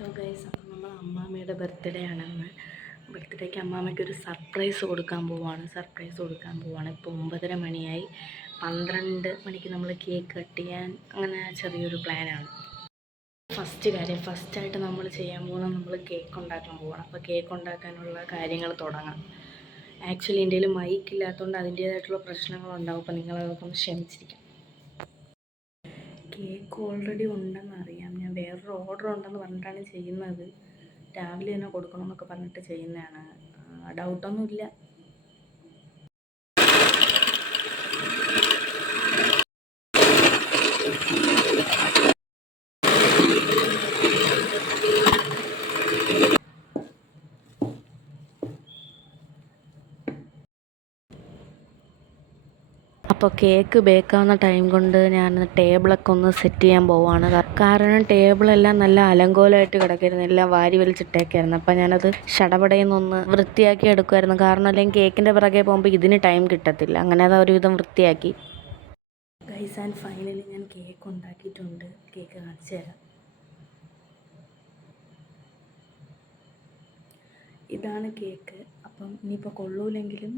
Hello guys, അപ്പം നമ്മൾ അമ്മാമ്മയുടെ birthday ആണെന്ന്. ബർത്ത്ഡേക്ക് അമ്മാമ്മയ്ക്ക് ഒരു സർപ്രൈസ് കൊടുക്കാൻ പോവുകയാണ്. ഇപ്പോൾ 9:30 മണിയായി. 12 മണിക്ക് നമ്മൾ കേക്ക് കട്ട് ചെയ്യാൻ അങ്ങനെ ചെറിയൊരു പ്ലാനാണ്. ഫസ്റ്റായിട്ട് നമ്മൾ ചെയ്യാൻ പോകുന്നത് നമ്മൾ കേക്ക് ഉണ്ടാക്കാൻ പോവുകയാണ്. അപ്പോൾ കേക്ക് ഉണ്ടാക്കാനുള്ള കാര്യങ്ങൾ തുടങ്ങാം. ആക്ച്വലി എൻ്റെ കയ്യിൽ മൈക്ക് ഇല്ലാത്തതുകൊണ്ട് അതിൻ്റേതായിട്ടുള്ള പ്രശ്നങ്ങളുണ്ടാവും. അപ്പോൾ നിങ്ങളതൊക്കെ ഒന്ന് ക്ഷമിച്ചിരിക്കാം. കേക്ക് ഓൾറെഡി ഉണ്ടെന്ന് അറിയാം. ഞാൻ വേറൊരു ഓർഡർ ഉണ്ടെന്ന് പറഞ്ഞിട്ടാണ് ചെയ്യുന്നത്. രാവിലെ തന്നെ കൊടുക്കണമെന്നൊക്കെ പറഞ്ഞിട്ട് ചെയ്യുന്നതാണ്. ഡൗട്ടൊന്നുമില്ല. അപ്പോൾ കേക്ക് ബേക്കാവുന്ന ടൈം കൊണ്ട് ഞാൻ ടേബിളൊക്കെ ഒന്ന് സെറ്റ് ചെയ്യാൻ പോവാണ്. കാരണം ടേബിളെല്ലാം നല്ല അലങ്കോലമായിട്ട് കിടക്കായിരുന്നു, എല്ലാം വാരി വലിച്ചിട്ടേക്കായിരുന്നു. അപ്പോൾ ഞാനത് ഷടപടയെന്നൊന്ന് വൃത്തിയാക്കി എടുക്കുമായിരുന്നു. കാരണം അല്ലെങ്കിൽ കേക്കിൻ്റെ പിറകെ പോകുമ്പോൾ ഇതിന് ടൈം കിട്ടത്തില്ല. അങ്ങനെ അത് ഒരുവിധം വൃത്തിയാക്കി. ഗൈസ് ആൻഡ് ഫൈനലി ഞാൻ കേക്ക് ഉണ്ടാക്കിയിട്ടുണ്ട്. കേക്ക് കാണിച്ചു തരാം. ഇതാണ് കേക്ക്. അപ്പം ഇനിയിപ്പോൾ കൊള്ളൂലെങ്കിലും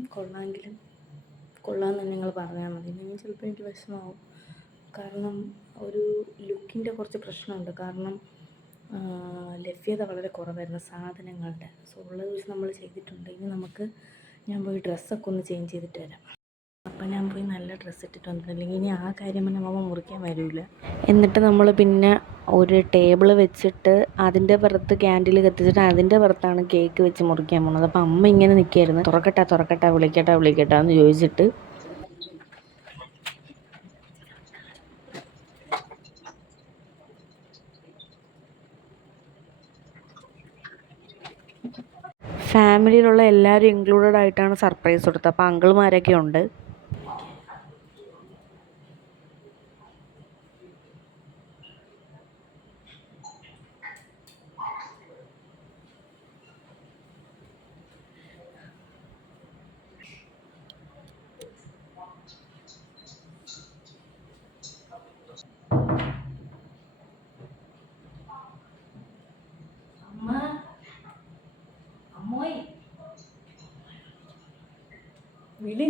കൊള്ളാമെന്ന് തന്നെ നിങ്ങൾ പറഞ്ഞാൽ മതി. ഇനി ചിലപ്പോൾ എനിക്ക് വിഷമമാവും. കാരണം ഒരു ലുക്കിൻ്റെ കുറച്ച് പ്രശ്നമുണ്ട്. കാരണം ലഭ്യത വളരെ കുറവായിരുന്നു സാധനങ്ങളുടെ. സോ ഉള്ളത് വെച്ച് നമ്മൾ ചെയ്തിട്ടുണ്ട്. ഇനി ഞാൻ പോയി ഡ്രസ്സൊക്കെ ഒന്ന് ചേഞ്ച് ചെയ്തിട്ട് വരാം. അപ്പം ഞാൻ പോയി നല്ല ഡ്രസ്സ് ഇട്ടിട്ട് വന്നിട്ടുണ്ടെങ്കിൽ ഇനി ആ കാര്യം തന്നെ മാമ മുറിക്കാൻ വരില്ല. എന്നിട്ട് നമ്മൾ പിന്നെ ഒരു ടേബിൾ വെച്ചിട്ട് അതിൻ്റെ പുറത്ത് ക്യാൻഡിൽ കത്തിച്ചിട്ട് അതിൻ്റെ പുറത്താണ് കേക്ക് വെച്ച് മുറിക്കാൻ പോകുന്നത്. അപ്പം അമ്മ ഇങ്ങനെ നിൽക്കുകയായിരുന്നു, തുറക്കട്ടെ വിളിക്കട്ടെ എന്ന് ചോദിച്ചിട്ട്. ഫാമിലിയിലുള്ള എല്ലാവരും ഇൻക്ലൂഡഡ് ആയിട്ടാണ് സർപ്രൈസ് കൊടുത്തത്. അപ്പോൾ അങ്കിൾമാരൊക്കെ ഉണ്ട്.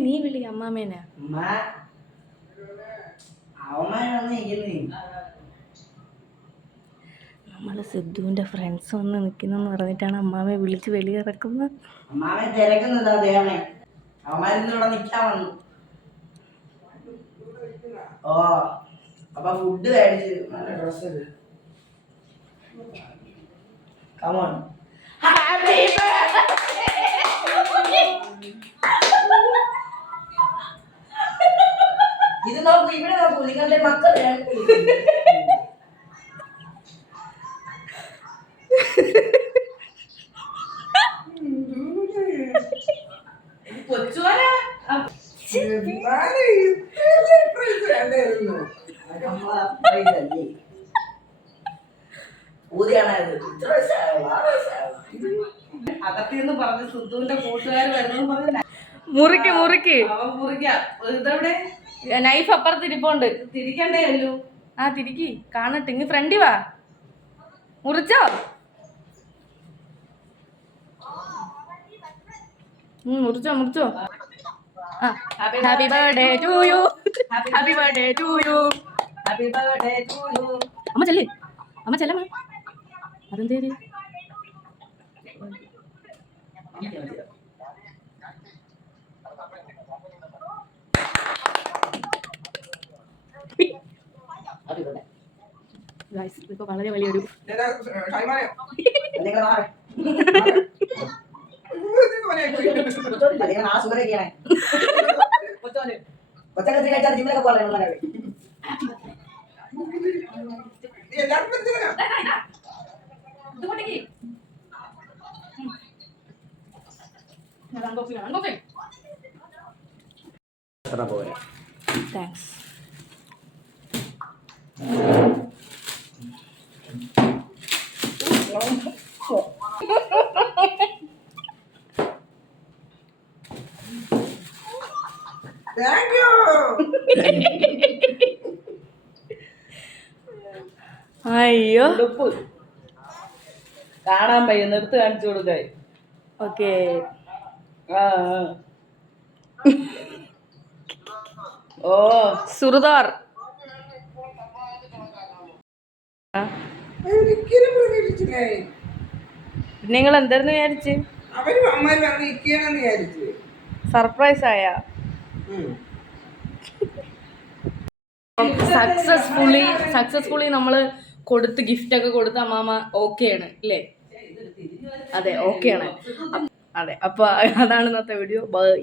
നീ വിളി അമ്മാമേനെ. നമ്മൾ സിദ്ധുവിൻ്റെ ഫ്രണ്ട്സ് വന്ന് നിൽക്കുന്നെന്ന് പറഞ്ഞിട്ടാണ് അമ്മാമയെ വിളിച്ച് വെളിയിറക്കുന്നത്. ഫുഡ് കഴിച്ച് നല്ല ഡ്രസ് കമോൺ. ഹാപ്പി ഇത് നോക്കൂ, ഇവിടെ നോക്കൂ, നിങ്ങളുടെ മക്കൾ അകത്തിന്ന് പറഞ്ഞ് സുധുവിന്റെ കൂട്ടുകാർ വരുന്നു. മുറിക്ക് ഇതെവിടെ നൈഫ് അപ്പുറത്ത് ഇരിപ്പുണ്ട്. തിരിക്കണ്ടേ അല്ലോ. ആ തിരിക്കി കാണട്ടെ. ഇങ്ങ് ഫ്രണ്ടി വാ. മുറിച്ചോ? മുറിച്ചോ. Happy birthday to you. അമ്മ ചെല്ലമ്മ. അതെന്തേര്? ഇപ്പൊ വളരെ വലിയൊരു താങ്ക്സ്. Thank you. അയ്യോ കാണാൻ പയ്യ നിർത്ത് കാണിച്ചു കൊടുക്കായി. ഓക്കെ. ആ ഓ സുറുദാർ ഒരിക്കലും പ്രതീക്ഷിച്ചില്ലേ. നിങ്ങൾ എന്തായിരുന്നു വിചാരിച്ച്? അവര് അമ്മമാര് വന്ന് ഇരിക്കണെന്ന് വിചാരിച്ചു. സർപ്രൈസ് ആയ സക്സസ്ഫുള്ളി നമ്മൾ കൊടുത്ത് ഗിഫ്റ്റ് ഒക്കെ കൊടുത്ത് അമ്മാമ ഓക്കെ ആണ് അല്ലേ? അതെ, ഓക്കെ ആണ്. അതെ, അപ്പൊ അതാണ് ഇന്നത്തെ വീഡിയോ. ബൈ.